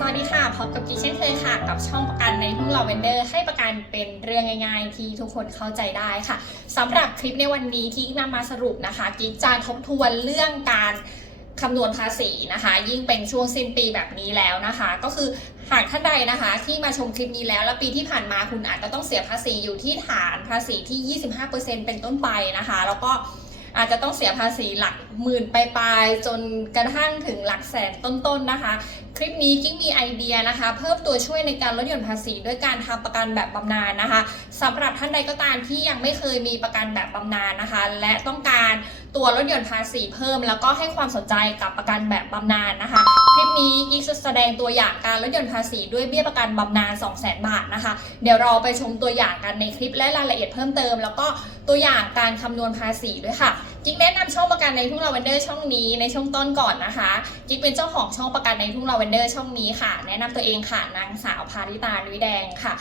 สวัสดีค่ะ พบกับกิ๊กเช่นเคยค่ะ กับช่องประกันในทุ่งลาเวนเดอร์ ให้ประกันเป็นเรื่องง่ายๆ ที่ทุกคนเข้าใจได้ค่ะสำหรับคลิปในวันนี้ที่กิ๊กนำมาสรุปนะคะกิ๊กจะทบทวนเรื่องการคำนวณภาษีนะคะ ยิ่งเป็นช่วงสิ้นปีแบบนี้แล้วนะคะ ก็คือหากท่านใดนะคะ ที่มาชมคลิปนี้แล้ว และปีที่ผ่านมาคุณอาจจะต้องเสียภาษีอยู่ที่ฐานภาษีที่ 25%เป็นต้นไปนะคะ แล้วก็อาจจะต้องเสียภาษีหลัก หมื่นปลายๆจนกระทั่งถึงหลักแสนต้นๆนะคะ คลิปนี้กิ๊กมีไอเดียนะคะ เพิ่มตัวช่วยในการลดหย่อนภาษีด้วยการทำประกันแบบบำนาญนะคะสำหรับท่านใดก็ตามที่ยังไม่เคยมีประกันแบบบำนาญนะคะ และต้องการตัวลดหย่อนภาษีเพิ่ม แล้วก็ให้ความสนใจกับประกันแบบบำนาญนะคะ คลิปนี้กิ๊กจะแสดงตัวอย่างการลดหย่อนภาษีด้วยเบี้ยประกันบำนาญ2 0 0 0 0 0 บาทนะคะ เดี๋ยวเราไปชมตัวอย่างกันในคลิปและรายละเอียดเพิ่มเติม แล้วก็ตัวอย่างการคำนวณภาษีด้วยค่ะ กิ๊กแนะนำช่องประกันในทุ่งลาเวนเดอร์ช่องนี้ในช่วงต้นก่อนนะคะกิ๊กเป็นเจ้าของช่องประกันในทุ่งลาเวนเดอร์ช่องนี้ค่ะ แนะนำตัวเองค่ะนางสาวพาริตาลุยแดงค่ะ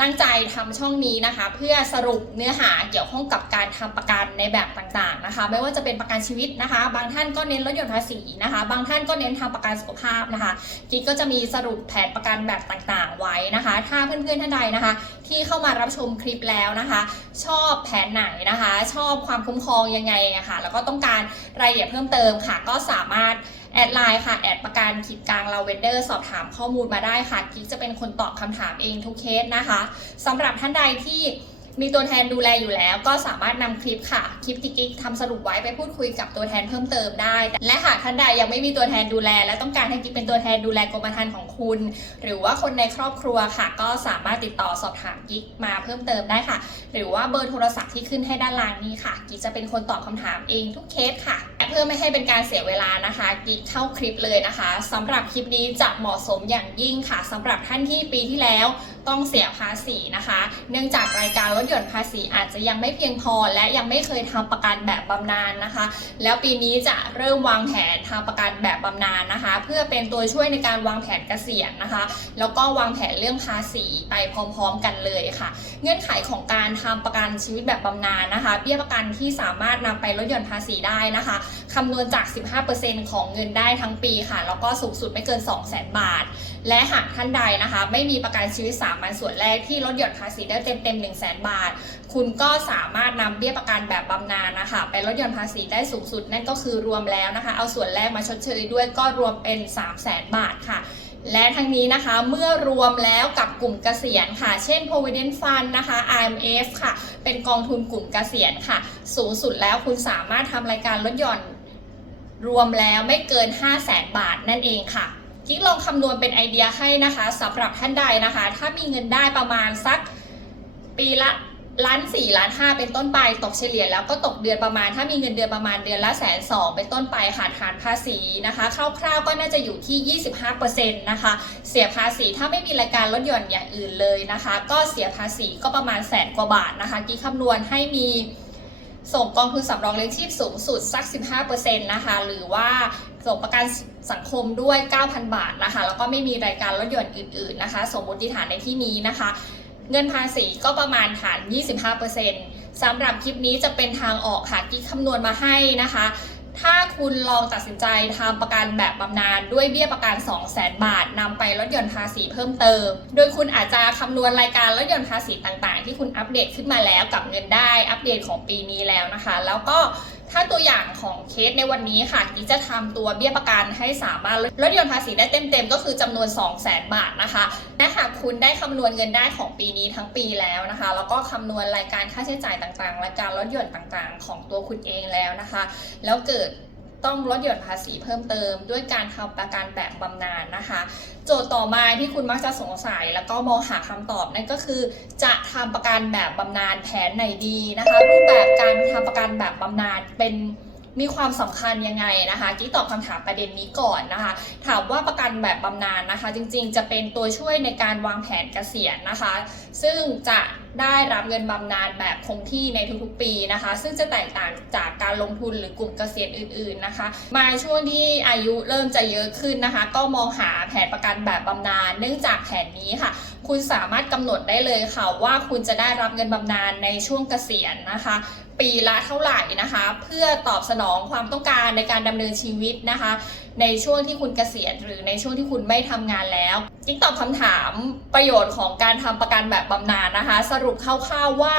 ตั้งใจทำช่องนี้นะคะ เพื่อสรุปเนื้อหาเกี่ยวข้องกับการทำประกันในแบบต่างๆนะคะ ไม่ว่าจะเป็นประกันชีวิตนะคะ บางท่านก็เน้นลดหย่อนภาษีนะคะ บางท่านก็เน้นทำประกันสุขภาพนะคะกิ๊กก็จะมีสรุปแผนประกันแบบต่างๆ ไว้นะคะ ถ้าเพื่อนๆท่านใดนะคะ ที่เข้ามารับชมคลิปแล้วนะคะ ชอบแผนไหนนะคะ ชอบความคุ้มครองยังไงอะค่ะแล้วก็ต้องการรายละเอียดเพิ่มเติมค่ะ ก็สามารถ แอดไลน์ค่ะแอดประกันขีดกลางเราเวนเดอร์สอบถามข้อมูลมาได้ค่ะกิ๊กจะเป็นคนตอบคำถามเองทุกเคสนะคะสำหรับท่านใดที่มีตัวแทนดูแลอยู่แล้วก็สามารถนำคลิปค่ะ คลิปที่กิ๊กทำสรุปไว้ไปพูดคุยกับตัวแทนเพิ่มเติมได้ และหากท่านใดยังไม่มีตัวแทนดูแล และต้องการให้กิ๊กเป็นตัวแทนดูแลกรมธรรม์ของคุณ หรือว่าคนในครอบครัวค่ะ ก็สามารถติดต่อสอบถามกิ๊กมาเพิ่มเติมได้ค่ะ หรือว่าเบอร์โทรศัพท์ที่ขึ้นให้ด้านล่างนี้ค่ะ กิ๊กจะเป็นคนตอบคำถามเองทุกเคสค่ะ พื่อไม่ให้เป็นการเสียเวลานะคะกิ๊กเข้าคลิปเลยนะคะสำหรับคลิปนี้จะเหมาะสมอย่างยิ่งค่ะสำหรับท่านที่ปีที่แล้ว ต้องเสียภาษีนะคะ เนื่องจากรายการลดหย่อนภาษีอาจจะยังไม่เพียงพอ และยังไม่เคยทำประกันแบบบำนาญนะคะ แล้วปีนี้จะเริ่มวางแผนทำประกันแบบบำนาญนะคะ เพื่อเป็นตัวช่วยในการวางแผนเกษียณนะคะ แล้วก็วางแผนเรื่องภาษีไปพร้อม ๆ กันเลยค่ะ เงื่อนไขของการทำประกันชีวิตแบบบำนาญนะคะ เบี้ยประกันที่สามารถนำไปลดหย่อนภาษีได้นะคะคำนวณจาก 15%ของเงินได้ทั้งปีค่ะ แล้วก็สูงสุดไม่เกิน 200,000 บาท และหากท่านใดนะคะ ไม่มีประกันชีวิตสามัญส่วนแรกที่ลดหย่อนภาษีได้เต็มเต็ม1 0 0 0 0 0บาท คุณก็สามารถนำเบี้ยประกันแบบบำนาญนะคะ ไปลดหย่อนภาษีได้สูงสุดนั่นก็คือรวมแล้วนะคะ เอาส่วนแรกมาชดเชยด้วยก็รวมเป็น 3 0 0 0 0 0บาทค่ะและทั้งนี้นะคะเมื่อรวมแล้วกับกลุ่มเกษียณค่ะ เช่น provident fund นะคะ IMF ค่ะ เป็นกองทุนกลุ่มเกษียณค่ะ สูงสุดแล้วคุณสามารถทำรายการลดหย่อนรวมแล้วไม่เกิน 5 0 0แสนบาทนั่นเองค่ะ กิ๊กลองคำนวณเป็นไอเดียให้นะคะสำหรับท่านใดนะคะ ถ้ามีเงินได้ประมาณสักปีละล้านสี่ล้านห้าเป็นต้นไปตกเฉลี่ยแล้วก็ตกเดือนประมาณ ถ้ามีเงินเดือนประมาณเดือนละแสนสองเป็นต้นไปค่ะฐานภาษีนะคะคร่าวๆก็น่าจะอยู่ที่ 25%นะคะ เสียภาษีถ้าไม่มีรายการลดหย่อนอย่างอื่นเลยนะคะ ก็เสียภาษีก็ประมาณแสนกว่าบาทนะคะกิ๊กคำนวณให้มี ส่งกองทุนสำรองเลี้ยงชีพสูงสุดสัก 15%นะคะ หรือว่าส่งประกันสังคมด้วย 9,000 บาทนะคะ แล้วก็ไม่มีรายการลดหย่อนอื่น ๆนะคะ สมมติฐานในที่นี้นะคะ เงินภาษีก็ประมาณฐาน 25%สำหรับคลิปนี้จะเป็นทางออกค่ะกิ๊กคำนวณมาให้นะคะ ถ้าคุณลองตัดสินใจทำประกันแบบบำนาญด้วยเบี้ยประกัน 2 0 0 0 0 0 บาทนำไปลดหย่อนภาษีเพิ่มเติม โดยคุณอาจจะคำนวณรายการลดหย่อนภาษีต่างๆ ที่คุณอัปเดตขึ้นมาแล้วกับเงินได้อัปเดตของปีนี้แล้วนะคะ แล้วก็ ถ้าตัวอย่างของเคสในวันนี้ค่ะกิ๊กจะทำตัวเบี้ยประกันให้สามารถลดหย่อนภาษีได้เต็มๆ ก็คือจำนวน 2 0 0 0 0 0บาทนะคะและหากคุณได้คำนวณเงินได้ของปีนี้ทั้งปีแล้วนะคะ แล้วก็คำนวณรายการค่าใช้จ่ายต่างๆ รายการลดหย่อนต่างๆ ของตัวคุณเองแล้วนะคะ แล้วเกิด ต้องลดหย่อนภาษีเพิ่มเติม ด้วยการทำประกันแบบบำนาญนะคะ โจทย์ต่อมาที่คุณมักจะสงสัย แล้วก็มองหาคำตอบนั่นก็คือ จะทำประกันแบบบำนาญแผนไหนดีนะคะ รูปแบบการทำประกันแบบบำนาญเป็น มีความสำคัญยังไงนะคะกิ๊กตอบคำถามประเด็นนี้ก่อนนะคะ ถามว่าประกันแบบบำนาญนะคะ จริงๆ จะเป็นตัวช่วยในการวางแผนเกษียณนะคะ ซึ่งจะได้รับเงินบำนาญแบบคงที่ในทุกๆปีนะคะ ซึ่งจะแตกต่างจากการลงทุนหรือกลุ่มเกษียณอื่นๆนะคะ มาช่วงที่อายุเริ่มจะเยอะขึ้นนะคะ ก็มองหาแผนประกันแบบบำนาญเนื่องจากแผนนี้ค่ะ คุณสามารถกำหนดได้เลยค่ะว่าคุณจะได้รับเงินบำนาญในช่วงเกษียณนะคะ ปีละเท่าไหร่นะคะ เพื่อตอบสนองความต้องการในการดำเนินชีวิตนะคะ ในช่วงที่คุณเกษียณหรือในช่วงที่คุณไม่ทำงานแล้วจิ๊กตอบคำถามประโยชน์ของการทำประกันแบบบำนาญนะคะ สรุปคร่าวๆว่า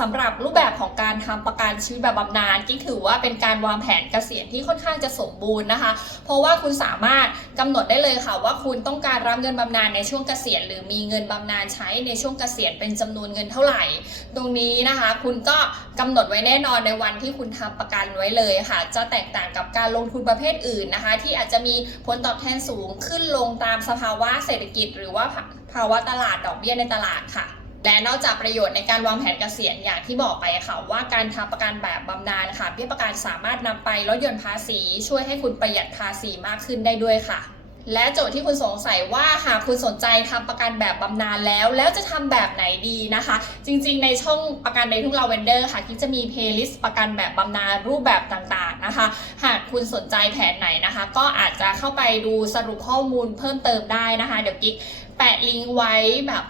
สำหรับรูปแบบของการทำประกันชีวิตแบบบำนาญกิ๊กถือว่าเป็นการวางแผนเกษียณที่ค่อนข้างจะสมบูรณ์นะคะ เพราะว่าคุณสามารถกำหนดได้เลยค่ะว่าคุณต้องการรับเงินบำนาญในช่วงเกษียณ หรือมีเงินบำนาญใช้ในช่วงเกษียณเป็นจำนวนเงินเท่าไหร่ ตรงนี้นะคะ คุณก็กำหนดไว้แน่นอนในวันที่คุณทำประกันไว้เลยค่ะ จะแตกต่างกับการลงทุนประเภทอื่นนะคะ ที่อาจจะมีผลตอบแทนสูงขึ้นลงตามสภาวะเศรษฐกิจ หรือว่าภาวะตลาดดอกเบี้ยในตลาดค่ะ และนอกจากประโยชน์ในการวางแผนเกษียณอย่างที่บอกไปค่ะ ว่าการทำประกันแบบบำนาญค่ะเบี้ยประกันสามารถนำไปลดหย่อนภาษี ช่วยให้คุณประหยัดภาษีมากขึ้นได้ด้วยค่ะและโจทย์ที่คุณสงสัยว่าหากคุณสนใจทำประกันแบบบำนาญแล้ว แล้วจะทำแบบไหนดีนะคะ จริงๆ ในช่องประกันในทุ่งลาเวนเดอร์ค่ะที่จะมีเพลย์ลิสต์ประกันแบบบำนาญรูปแบบต่างๆนะคะ หากคุณสนใจแผนไหนนะคะ ก็อาจจะเข้าไปดูสรุปข้อมูลเพิ่มเติมได้นะคะ เดี๋ยวกิ๊กแปะลิงก์ไว้แบบ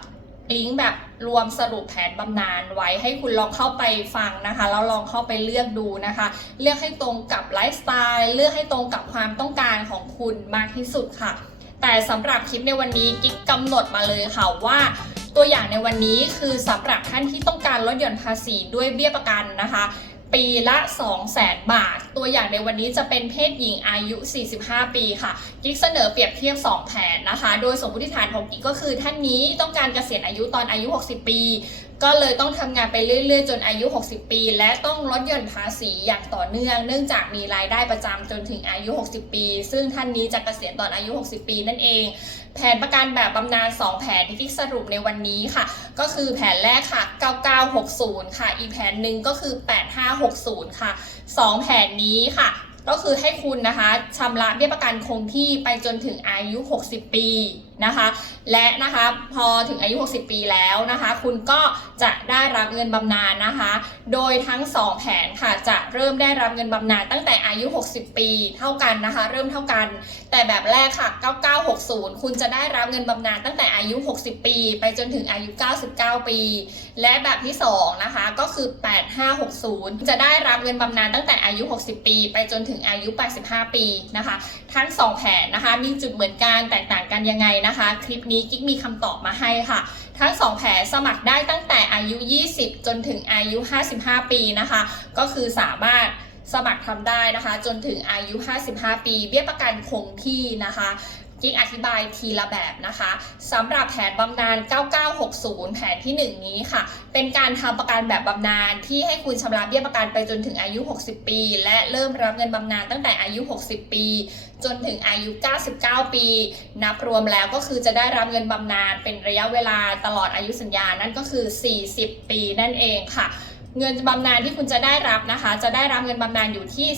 ลิงก์แบบ รวมสรุปแผนบำนาญไว้ให้คุณลองเข้าไปฟังนะคะแล้วลองเข้าไปเลือกดูนะคะ เลือกให้ตรงกับไลฟ์สไตล์เลือกให้ตรงกับความต้องการของคุณมากที่สุดค่ะ แต่สำหรับคลิปในวันนี้กิ๊กกำหนดมาเลยค่ะว่าตัวอย่างในวันนี้คือสำหรับท่านที่ต้องการลดหย่อนภาษีด้วยเบี้ยประกันนะคะ ปีละ 2 0 0แสนบาท ตัวอย่างในวันนี้จะเป็นเพศหญิงอายุ 45 ปีค่ะ กิ๊กเสนอเปรียบเทียบ 2 แผนนะคะ โดยสมมติฐานของกิ๊กก็คือท่านนี้ต้องการเกษียณอายุตอนอายุ 60 ปี ก็เลยต้องทำงานไปเรื่อยๆ จนอายุ 60 ปี และต้องลดหย่อนภาษีอย่างต่อเนื่อง เนื่องจากมีรายได้ประจำจนถึงอายุ 60 ปี ซึ่งท่านนี้จะเกษียณตอนอายุ 60 ปีนั่นเอง แผนประกันแบบบำนาญ 2 แผนที่กิ๊กสรุปในวันนี้ค่ะ ก็คือแผนแรกค่ะ 9960 ค่ะ อีกแผนหนึ่งก็คือ 8560 ค่ะ 2 แผนนี้ค่ะ ก็คือให้คุณนะคะชำระเบี้ยประกันคงที่ไปจนถึงอายุ 60 ปี นะคะ และนะคะพอถึงอายุ 60 ปีแล้วนะคะ คุณก็จะได้รับเงินบำนาญนะคะ โดยทั้ง 2 แผนค่ะจะเริ่มได้รับเงินบำนาญตั้งแต่อายุ 60 ปีเท่ากันนะคะ เริ่มเท่ากัน แต่แบบแรกค่ะ 9960 คุณจะได้รับเงินบำนาญตั้งแต่อายุ 60 ปี ไปจนถึงอายุ 99 ปี และแบบที่2นะคะก็คือ 8560 จะได้รับเงินบำนาญตั้งแต่อายุ 60 ปี ไปจนถึงอายุ 85 ปีนะคะ ทั้ง 2 แผนนะคะ มีจุดเหมือนกันแตกต่างกันยังไงนะคะ คลิปนี้กิ๊กมีคำตอบมาให้ค่ะ ทั้ง 2 แผลสมัครได้ตั้งแต่อายุ 20 จนถึงอายุ 55 ปีนะคะ ก็คือสามารถสมัครทำได้นะคะ จนถึงอายุ 55 ปี เบี้ยประกันคงที่นะคะ กิ๊กอธิบายทีละแบบนะคะสำหรับแผนบำนาญ 9960 แผนที่ 1 นี้ค่ะ เป็นการทำประกันแบบบำนาญที่ให้คุณชำระเบี้ยประกันไปจนถึงอายุ 60 ปี และเริ่มรับเงินบำนาญตั้งแต่อายุ 60 ปี จนถึงอายุ 99 ปี นับรวมแล้วก็คือจะได้รับเงินบำนาญเป็นระยะเวลาตลอดอายุสัญญานั่นก็คือ 40 ปีนั่นเองค่ะ เงินบำนาญที่คุณจะได้รับนะคะ จะได้รับเงินบำนาญอยู่ที่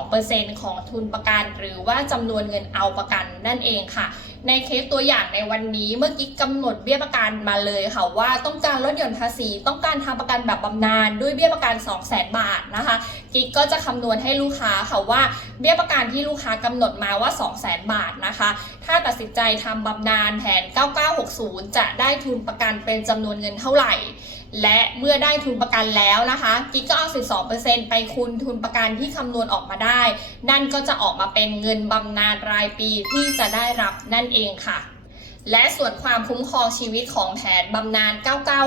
12%ของทุนประกัน หรือว่าจำนวนเงินเอาประกันนั่นเองค่ะ ในเคสตัวอย่างในวันนี้เมื่อกี้กำหนดเบี้ยประกันมาเลยค่ะว่าต้องการลดหย่อนภาษี ต้องการทำประกันแบบบำนาญด้วยเบี้ยประกัน 2 0 0 0 0 0 บาทนะคะกิ๊กก็จะคำนวณให้ลูกค้าค่ะว่าเบี้ยประกันที่ลูกค้ากำหนดมาว่า 2 0 0 0 0 0 บาทนะคะ ถ้าตัดสินใจทำบำนาญแผน 9960 จะได้ทุนประกันเป็นจำนวนเงินเท่าไหร่ และเมื่อได้ทุนประกันแล้วนะคะกิ๊กก็เอา 12%ไปคูณทุนประกันที่คำนวณออกมาได้ นั่นก็จะออกมาเป็นเงินบำนาญรายปีที่จะได้รับนั่นเองค่ะ และส่วนความคุ้มครองชีวิตของแผนบำนาญ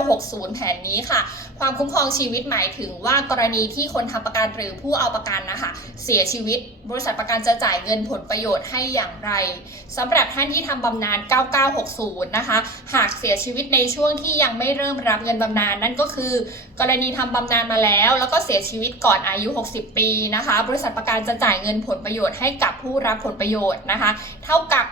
9960 แผนนี้ค่ะความคุ้มครองชีวิตหมายถึงว่ากรณีที่คนทำประกันหรือผู้เอาประกันนะคะ เสียชีวิต บริษัทประกันจะจ่ายเงินผลประโยชน์ให้อย่างไรสำหรับท่านที่ทำบำนาญ 9960 นะคะ หากเสียชีวิตในช่วงที่ยังไม่เริ่มรับเงินบำนาญนั่นก็คือ กรณีทำบำนาญมาแล้ว แล้วก็เสียชีวิตก่อนอายุ 60 ปีนะคะ บริษัทประกันจะจ่ายเงินผลประโยชน์ให้กับผู้รับผลประโยชน์นะคะ เท่ากับ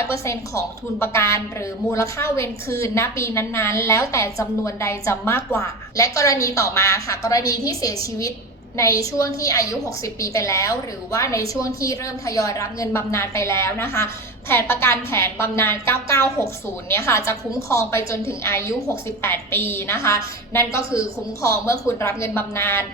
100%ของทุนประกัน หรือมูลค่าเวนคืนณปีนั้นๆ แล้วแต่จำนวนใดจะมากกว่า และกรณีต่อมาค่ะ กรณีที่เสียชีวิตในช่วงที่อายุ 60 ปีไปแล้ว หรือว่าในช่วงที่เริ่มทยอยรับเงินบำนาญไปแล้วนะคะ แผนประกันแผนบำนาญ 9960 เนี่ยค่ะ จะคุ้มครองไปจนถึงอายุ 68 ปีนะคะ นั่นก็คือคุ้มครองเมื่อคุณรับเงินบำนาญ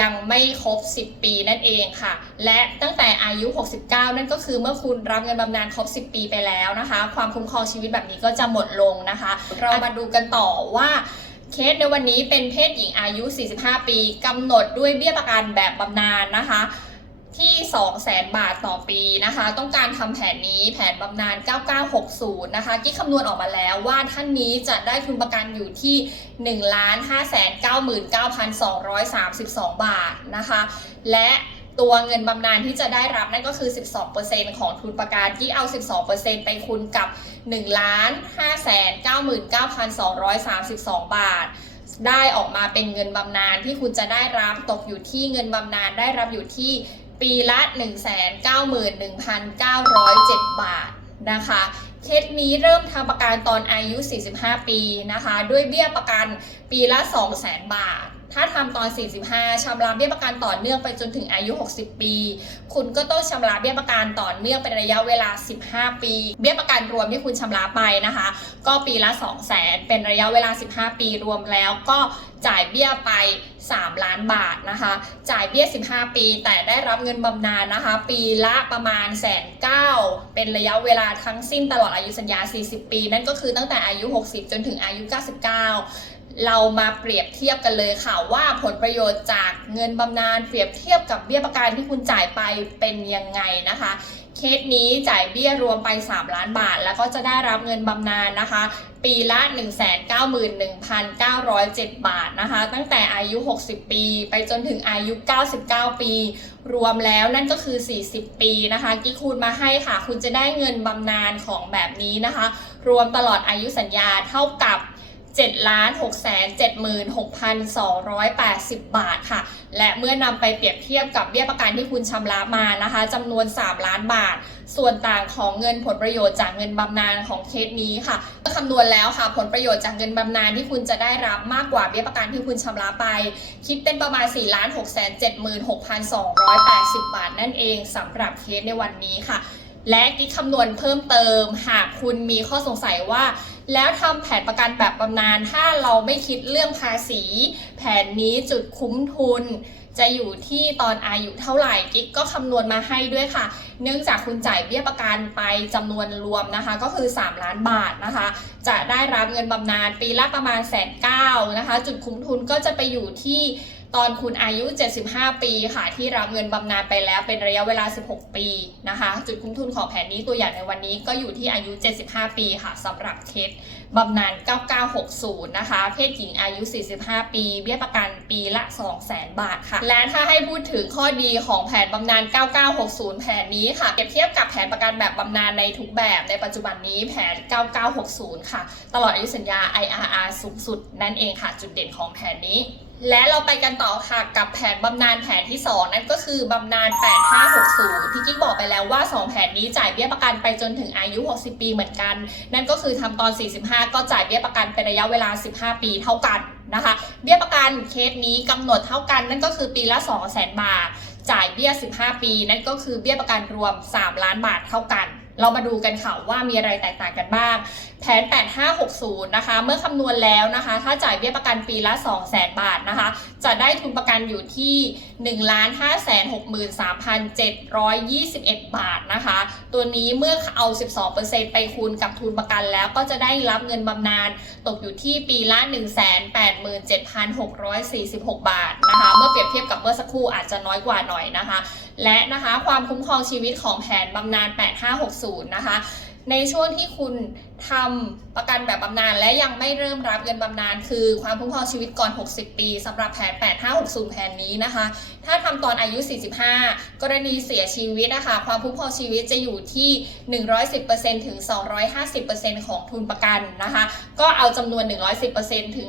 ยังไม่ครบ 10 ปีนั่นเองค่ะ และตั้งแต่อายุ 69 นั่นก็คือเมื่อคุณรับเงินบำนาญครบ 10 ปีไปแล้วนะคะ ความคุ้มครองชีวิตแบบนี้ก็จะหมดลงนะคะ เรามาดูกันต่อว่า เคสในวันนี้เป็นเพศหญิงอายุ 45 ปีกำหนดด้วยเบี้ยประกันแบบบำนาญนะคะที่ 200,000 บาทต่อปีนะคะ ต้องการทำแผนนี้แผนบำนาญ 9960 นะคะกิ๊กคำนวณออกมาแล้วว่าท่านนี้จะได้ทุนประกันอยู่ที่ 1,599,232 บาทนะคะ และ ตัวเงินบำนาญที่จะได้รับนั่นก็คือ 12%ของทุนประกันที่เอา 12%ไปคูณกับ 1,599,232 บาท ได้ออกมาเป็นเงินบำนาญที่คุณจะได้รับตกอยู่ที่เงินบำนาญได้รับอยู่ที่ปีละ 191,907 บาทนะคะเคสนี้เริ่มทำประกันตอนอายุ 45 ปีนะคะ ด้วยเบี้ยประกันปีละ 200,000 บาท ถ้าทำตอน 45ชำระเบี้ยประกันต่อเนื่องไปจนถึงอายุ 60 ปี คุณก็ต้องชำระเบี้ยประกันต่อเนื่องเป็นระยะเวลา 15 ปี เบี้ยประกันรวมที่คุณชำระไปนะคะ ก็ปีละ 200,000เป็นระยะเวลา 15 ปีรวมแล้วก็จ่ายเบี้ยไป 3 ล้านบาทนะคะ จ่ายเบี้ย 15 ปี แต่ได้รับเงินบำนาญนะคะ ปีละประมาณแสนเก้าเป็นระยะเวลาทั้งสิ้นตลอดอายุสัญญา 40 ปี นั่นก็คือตั้งแต่อายุ 60 จนถึงอายุ 99 เรามาเปรียบเทียบกันเลยค่ะว่าผลประโยชน์จากเงินบำนาญเปรียบเทียบกับเบี้ยประกันที่คุณจ่ายไปเป็นยังไงนะคะ เคสนี้จ่ายเบี้ยรวมไป 3 ล้านบาท แล้วก็จะได้รับเงินบำนาญนะคะ ปีละ 191,907 บาทนะคะ ตั้งแต่อายุ 60 ปี ไปจนถึงอายุ 99 ปี รวมแล้วนั่นก็คือ 40 ปีนะคะกี่คูณมาให้ค่ะ คุณจะได้เงินบำนาญของแบบนี้นะคะ รวมตลอดอายุสัญญาเท่ากับ 7ล้าน6แสน76,280 บาทค่ะ และเมื่อนำไปเปรียบเทียบกับเบี้ยประกันที่คุณชำระมานะคะจำนวน 3 ล้านบาท ส่วนต่างของเงินผลประโยชน์จากเงินบำนาญของเคสนี้ค่ะก็คำนวณแล้วค่ะ ผลประโยชน์จากเงินบำนาญที่คุณจะได้รับมากกว่าเบี้ยประกันที่คุณชำระไป คิดเป็นประมาณ4ล้าน6แสน76,280 บาท นั่นเองสำหรับเคสในวันนี้ค่ะ และกิ๊กคำนวณเพิ่มเติม หากคุณมีข้อสงสัยว่า แล้วทำแผนประกันแบบบำนาญถ้าเราไม่คิดเรื่องภาษี แผนนี้จุดคุ้มทุน จะอยู่ที่ตอนอายุเท่าไหร่กิ๊กก็คำนวณมาให้ด้วยค่ะ เนื่องจากคุณจ่ายเบี้ยประกันไปจำนวนรวมนะคะ ก็คือ 3 ล้านบาทนะคะ จะได้รับเงินบำนาญปีละประมาณแสนเก้านะคะ จุดคุ้มทุนก็จะไปอยู่ที่ ตอนคุณอายุ 75 ปีค่ะที่รับเงินบำนาญไปแล้วเป็นระยะเวลา 16 ปีนะคะ จุดคุ้มทุนของแผนนี้ตัวอย่างในวันนี้ก็อยู่ที่อายุ 75 ปีค่ะสำหรับเคสบำนาญ 9960 นะคะ เพศหญิงอายุ 45 ปี เบี้ยประกันปีละ 200,000 บาทค่ะ และถ้าให้พูดถึงข้อดีของแผนบำนาญ 9960 แผนนี้ค่ะเปรียบเทียบกับแผนประกันแบบบำนาญในทุกแบบในปัจจุบันนี้แผน 9960 ค่ะ ตลอดอายุสัญญา IRR สูงสุดนั่นเองค่ะ จุดเด่นของแผนนี้ และเราไปกันต่อค่ะกับแผนบำนาญแผนที่ 2 นั่นก็คือบำนาญ 8560 ที่กิ๊กบอกไปแล้วว่า 2 แผนนี้จ่ายเบี้ยประกันไปจนถึงอายุ 60 ปีเหมือนกัน นั่นก็คือทำตอน 45 ก็จ่ายเบี้ยประกันเป็นระยะเวลา 15 ปีเท่ากันนะคะ เบี้ยประกันเคสนี้กำหนดเท่ากัน นั่นก็คือปีละ 200,000 บาท จ่ายเบี้ย 15 ปี นั่นก็คือเบี้ยประกันรวม 3 ล้านบาทเท่ากัน เรามาดูกันค่ะว่ามีอะไรแตกต่างกันบ้าง แผน 8560 นะคะ เมื่อคำนวณแล้วนะคะ ถ้าจ่ายเบี้ยประกันปีละ 200,000 บาทนะคะ จะได้ทุนประกันอยู่ที่ 1,563,721 บาทนะคะ ตัวนี้เมื่อเอา 12%ไปคูณกับทุนประกันแล้วก็จะได้รับเงินบำนาญตกอยู่ที่ปีละ 187,646 บาทนะคะ เมื่อเปรียบเทียบกับเมื่อสักครู่อาจจะน้อยกว่าหน่อยนะคะ และนะคะความคุ้มครองชีวิตของแผนบำนาญ8560นะคะ ในช่วงที่คุณ ทำประกันแบบบำนาญและยังไม่เริ่มรับเงินบำนาญคือความคุ้มครองชีวิตก่อน 60 ปีสำหรับแผน 8560 แผนนี้นะคะ ถ้าทำตอนอายุ 45 กรณีเสียชีวิตนะคะ ความคุ้มครองชีวิตจะอยู่ที่ 110%ถึง 250%ของทุนประกันนะคะ ก็เอาจำนวน 110%ถึง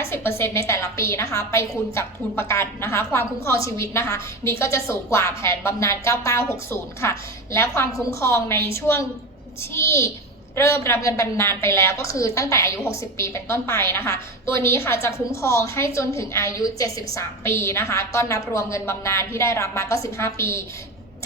250%ในแต่ละปีนะคะ ไปคูณกับทุนประกันนะคะ ความคุ้มครองชีวิตนะคะ นี่ก็จะสูงกว่าแผนบำนาญ 9960 ค่ะ และความคุ้มครองในช่วงที่ เริ่มรับเงินบำนาญไปแล้วก็คือตั้งแต่อายุ 60 ปีเป็นต้นไปนะคะ ตัวนี้ค่ะจะคุ้มครองให้จนถึงอายุ 73 ปีนะคะ ก็นับรวมเงินบำนาญที่ได้รับมาก็ 15 ปี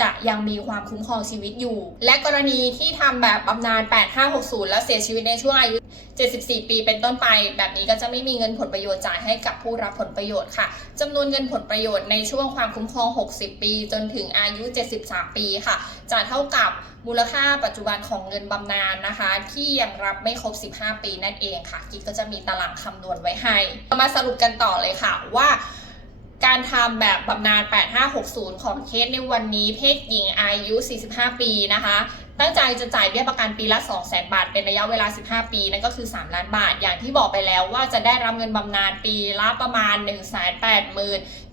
จะยังมีความคุ้มครองชีวิตอยู่ และกรณีที่ทำแบบบำนาญ8560 แล้วเสียชีวิตในช่วงอายุ 74 ปีเป็นต้นไป แบบนี้ก็จะไม่มีเงินผลประโยชน์จ่ายให้กับผู้รับผลประโยชน์ค่ะจำนวนเงินผลประโยชน์ในช่วงความคุ้มครอง 60 ปี จนถึงอายุ 73 ปีค่ะ จะเท่ากับมูลค่าปัจจุบันของเงินบำนาญนะคะ ที่ยังรับไม่ครบ 15 ปีนั่นเองค่ะกิ๊กก็จะมีตารางคำนวณไว้ให้ มาสรุปกันต่อเลยค่ะว่า การทำแบบบำนาญ 8560 ของเคสในวันนี้เพศหญิงอายุ 45 ปีนะคะ ตั้งใจจะจ่ายเบี้ยประกันปีละ 200,000 บาท เป็นระยะเวลา 15 ปี นั่นก็คือ 3 ล้านบาท อย่างที่บอกไปแล้วว่าจะได้รับเงินบำนาญปีละประมาณ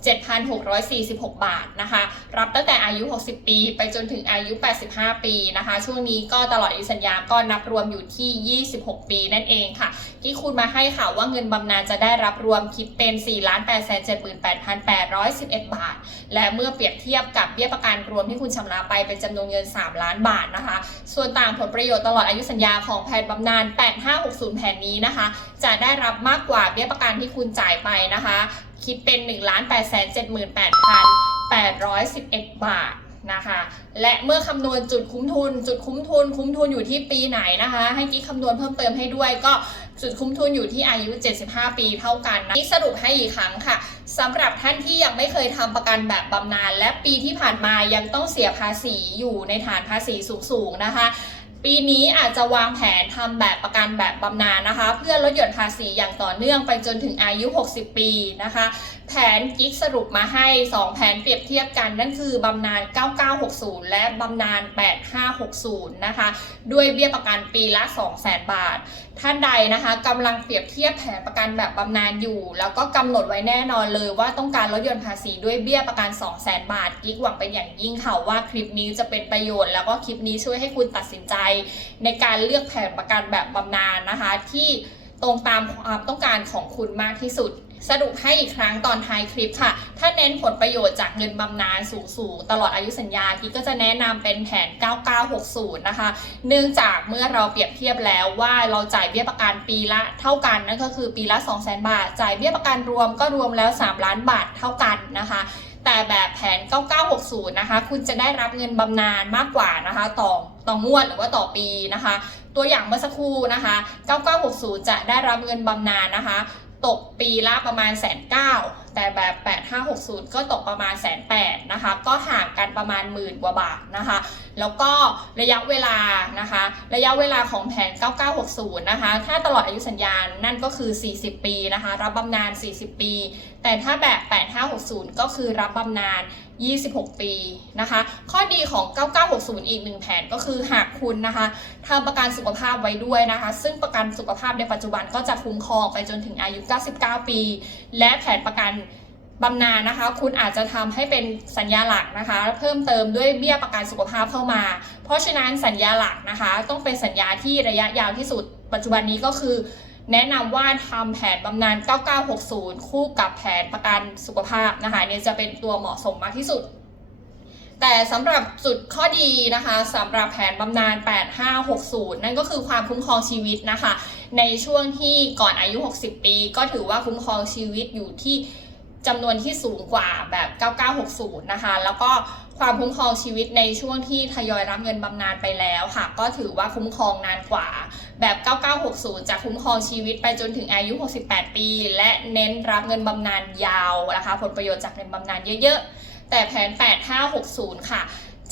7,646 บาทนะคะ รับตั้งแต่อายุ 60 ปี ไปจนถึงอายุ 85 ปีนะคะ ช่วงนี้ก็ตลอดอายุสัญญาก็นับรวมอยู่ที่ 26 ปีนั่นเองค่ะ ที่คูณมาให้ค่ะว่าเงินบำนาญจะได้รับรวมคิดเป็น 4,878,811 บาท และเมื่อเปรียบเทียบกับเบี้ยประกันรวมที่คุณชำระไปเป็นจำนวนเงิน 3 ล้านบาทนะคะ ส่วนต่างผลประโยชน์ตลอดอายุสัญญาของแผนบำนาญ 8560 แผนนี้นะคะ จะได้รับมากกว่าเบี้ยประกันที่คุณจ่ายไปนะคะ คิดเป็น 1,878,811 บาทนะคะ และเมื่อคำนวณจุดคุ้มทุน จุดคุ้มทุน คุ้มทุนอยู่ที่ปีไหนนะคะ ให้กิ๊กคำนวณเพิ่มเติมให้ด้วย ก็จุดคุ้มทุนอยู่ที่อายุ 75 ปีเท่ากันนะนี่สรุปให้อีกครั้งค่ะสำหรับท่านที่ยังไม่เคยทำประกันแบบบำนาญและปีที่ผ่านมายังต้องเสียภาษีอยู่ในฐานภาษีสูงๆนะคะ ปีนี้อาจจะวางแผนทำแบบประกันแบบบำนาญนะคะ เพื่อลดหย่อนภาษีอย่างต่อเนื่องไปจนถึงอายุ 60 ปีนะคะ แผนกิ๊กสรุปมาให้ 2 แผนเปรียบเทียบกัน นั่นคือบำนาญ 9960 และบำนาญ 8560 นะคะ ด้วยเบี้ยประกันปีละ 200,000 บาท ท่านใดนะคะกำลังเปรียบเทียบแผนประกันแบบบำนาญอยู่ แล้วก็กำหนดไว้แน่นอนเลยว่าต้องการลดหย่อนภาษีด้วยเบี้ยประกัน 200,000 บาท กิ๊กหวังเป็นอย่างยิ่งค่ะว่าคลิปนี้จะเป็นประโยชน์ แล้วก็คลิปนี้ช่วยให้คุณตัดสินใจ ในการเลือกแผนประกันแบบบำนาญนะคะ ที่ตรงตามความต้องการของคุณมากที่สุด สรุปให้อีกครั้งตอนท้ายคลิปค่ะ ถ้าเน้นผลประโยชน์จากเงินบำนาญสูงๆ ตลอดอายุสัญญากิ๊กก็จะแนะนำเป็นแผน 9960 นะคะ เนื่องจากเมื่อเราเปรียบเทียบแล้วว่าเราจ่ายเบี้ยประกันปีละเท่ากันนั่นก็คือปีละ 200,000 บาท จ่ายเบี้ยประกันรวมก็รวมแล้ว 3 ล้านบาทเท่ากันนะคะแต่แบบแผน 9960 นะคะ คุณจะได้รับเงินบำนาญมากกว่านะคะ ต่อต่องวดหรือว่าต่อปีนะคะ ตัวอย่างเมื่อสักครู่นะคะ 9960 จะได้รับเงินบำนาญนะคะ ตกปีละประมาณแสนเก้า แต่แบบ 8560 ก็ตกประมาณแสนแปดนะคะ ก็ห่างกันประมาณหมื่นกว่าบาทนะคะ แล้วก็ระยะเวลานะคะ ระยะเวลาของแผน 9960 นะคะ ถ้าตลอดอายุสัญญาณนั่นก็คือ 40 ปีนะคะ รับบำนาญ 40 ปี แต่ถ้าแบบ 8560 ก็คือรับบำนาญ 26 ปีนะคะ ข้อดีของ 9960 อีกหนึ่งแผนก็คือหากคุณนะคะทำประกันสุขภาพไว้ด้วยนะคะ ซึ่งประกันสุขภาพในปัจจุบันก็จะคุ้มครองไปจนถึงอายุ 99 ปี และแผนประกันบำนาญนะคะ คุณอาจจะทำให้เป็นสัญญาหลักนะคะ เพิ่มเติมด้วยเบี้ยประกันสุขภาพเข้ามา เพราะฉะนั้นสัญญาหลักนะคะ ต้องเป็นสัญญาที่ระยะยาวที่สุด ปัจจุบันนี้ก็คือ แนะนำว่าทำแผนบำนาญ 9960 คู่กับแผนประกันสุขภาพนะคะเนี่ยจะเป็นตัวเหมาะสมมากที่สุด แต่สำหรับจุดข้อดีนะคะสำหรับแผนบำนาญ 8560 นั่นก็คือความคุ้มครองชีวิตนะคะ ในช่วงที่ก่อนอายุ 60 ปี ก็ถือว่าคุ้มครองชีวิตอยู่ที่จำนวนที่สูงกว่าแบบ 9960 นะคะ แล้วก็ความคุ้มครองชีวิตในช่วงที่ทยอยรับเงินบำนาญไปแล้วค่ะ ก็ถือว่าคุ้มครองนานกว่า แบบ 9960 จะคุ้มครองชีวิตไปจนถึงอายุ 68 ปี และเน้นรับเงินบำนาญยาวนะคะ ผลประโยชน์จากเงินบำนาญเยอะๆ แต่แผน 8560 ค่ะ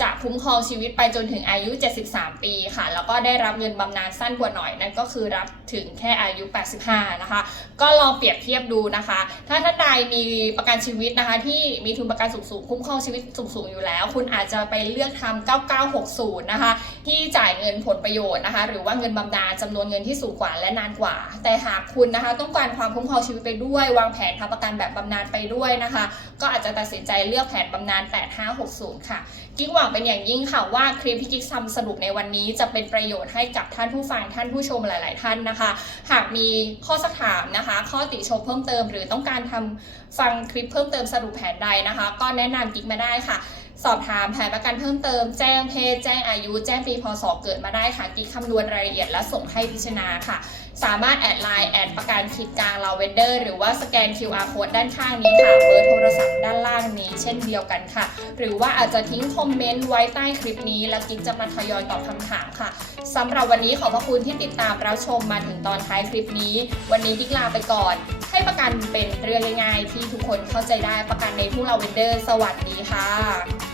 จะคุ้มครองชีวิตไปจนถึงอายุ 73 ปีค่ะ แล้วก็ได้รับเงินบำนาญสั้นกว่าหน่อยนั่นก็คือรับถึงแค่อายุ 85 นะคะ ก็ลองเปรียบเทียบดูนะคะ ถ้าท่านใดมีประกันชีวิตนะคะ ที่มีทุนประกันสูงๆคุ้มครองชีวิตสูงๆอยู่แล้ว คุณอาจจะไปเลือกทำ9960 นะคะ ที่จ่ายเงินผลประโยชน์นะคะ หรือว่าเงินบำนาญจำนวนเงินที่สูงกว่าและนานกว่า แต่หากคุณนะคะ ต้องการความคุ้มครองชีวิตไปด้วย วางแผนทำประกันแบบบำนาญไปด้วยนะคะ ก็อาจจะตัดสินใจเลือกแผนบำนาญ8560 ค่ะกิ๊กหวังเป็นอย่างยิ่งค่ะว่าคลิปที่กิ๊กทำสรุปในวันนี้จะเป็นประโยชน์ให้กับท่านผู้ฟังท่านผู้ชมหลาย ๆ ท่านนะคะ หากมีข้อสักถามนะคะ ข้อติชมเพิ่มเติม หรือต้องการทำฟังคลิปเพิ่มเติมสรุปแผนใดนะคะ ก็แนะนำกิ๊กมาได้ค่ะ สอบถามแผนประกันเพิ่มเติม แจ้งเพศ แจ้งอายุ แจ้งปีพศเกิดมาได้ค่ะ กิ๊กคำนวณรายละเอียดและส่งให้พิจารณาค่ะ สามารถแอดไลน์แอดประกันคิดกลางลาเวนเดอร์หรือว่าสแกน QR code ด้านข้างนี้ค่ะเบอร์โทรศัพท์ด้านล่างนี้เช่นเดียวกันค่ะ หรือว่าอาจจะทิ้งคอมเมนต์ไว้ใต้คลิปนี้ แล้วกิ๊กจะมาทยอยตอบคำถามค่ะสำหรับวันนี้ขอบพระคุณที่ติดตามรับชมมาถึงตอนท้ายคลิปนี้ วันนี้กิ๊กลาไปก่อน ให้ประกันเป็นเรื่องง่ายๆที่ทุกคนเข้าใจได้ประกันในทุ่งลาเวนเดอร์สวัสดีค่ะ